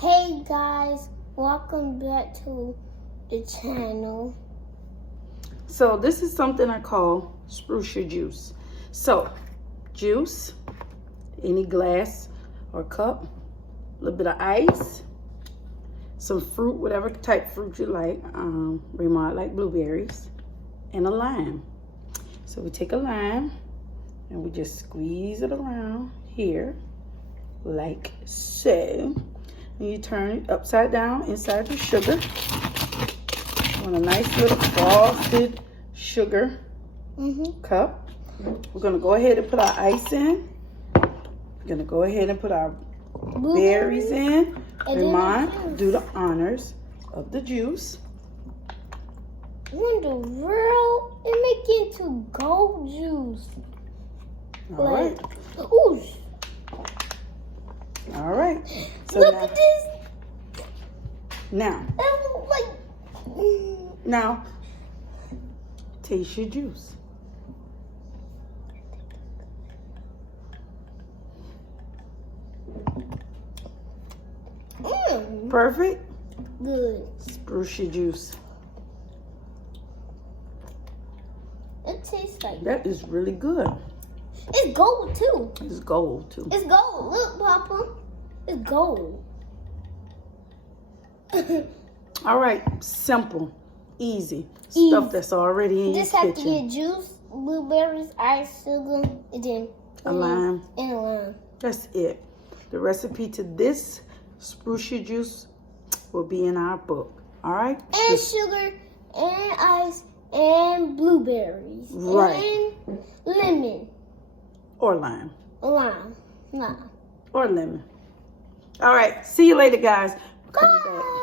Hey guys, welcome back to the channel. So this is something I call spruce juice. So juice, any glass or cup, a little bit of ice, some fruit, whatever type fruit you like. Remy like blueberries, and a lime. So we take a lime and we just squeeze it around here like so. And you turn it upside down inside the sugar. On a nice little frosted sugar cup. We're gonna go ahead and put our ice in. We're gonna go ahead and put our berries in. Remind, do the honors of the juice. When the real, it make it into gold juice. All right. Ooh. All right. So Look now, at this. Now, Like. now, taste your juice. Perfect. Good. Spruce juice. It tastes like That is really good. it's gold too. It's gold too. It's gold. Look, Papa. It's gold. All right, simple, easy stuff that's already in Just your have kitchen. to get juice, blueberries, ice, sugar, and then A lime. And a lime. That's it. The recipe to this spruce juice will be in our book. All right. And sugar, and ice, and blueberries. Right. And lemon. Or lime. Lime. Lime. Or lemon. All right. See you later, guys. We're coming Bye. back.